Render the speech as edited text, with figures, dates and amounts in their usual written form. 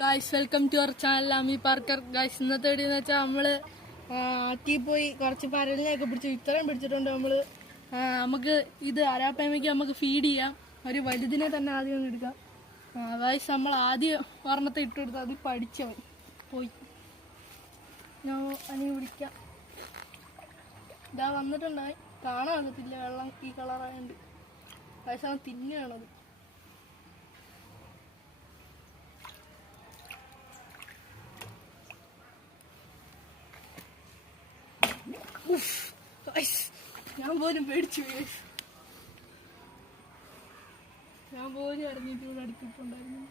Guys welcome to our channel Amy Parker. Guys ഇന്നത്തെ video എന്ന് വെച്ചാൽ നമ്മള് ആറ്റിൽ പോയി കുറച്ച് പരലിനെയൊക്കെ പിടിച്ചു. ഇത്രയും പിടിച്ചിട്ടുണ്ട് നമ്മള്. നമുക്ക് ഇത് അരാപ്പയ്മയ്ക്ക് നമുക്ക് ഫീഡ് ചെയ്യാം. ഒരു വലുതിനെ തന്നെ ആദ്യം ഒന്ന് എടുക്കാം. ഗായ്സ് നമ്മൾ ആദ്യം ഒരെണ്ണത്തെ ഇട്ടെടുത്ത് അത് പഠിച്ചവൻ പോയി. ഞാൻ അനി പിടിക്കാം. ഇതാ വന്നിട്ടുണ്ടായി, കാണാൻ പറ്റത്തില്ല, വെള്ളം ഈ കളറായുണ്ട്. ഗായ്സ് അവൻ തിന്നുകയാണത്. ഞാൻ പോലും പേടിച്ചു. ഞാൻ പോലും അറിഞ്ഞിട്ട് ഇവിടെ അടുത്തിട്ടുണ്ടായിരുന്നു.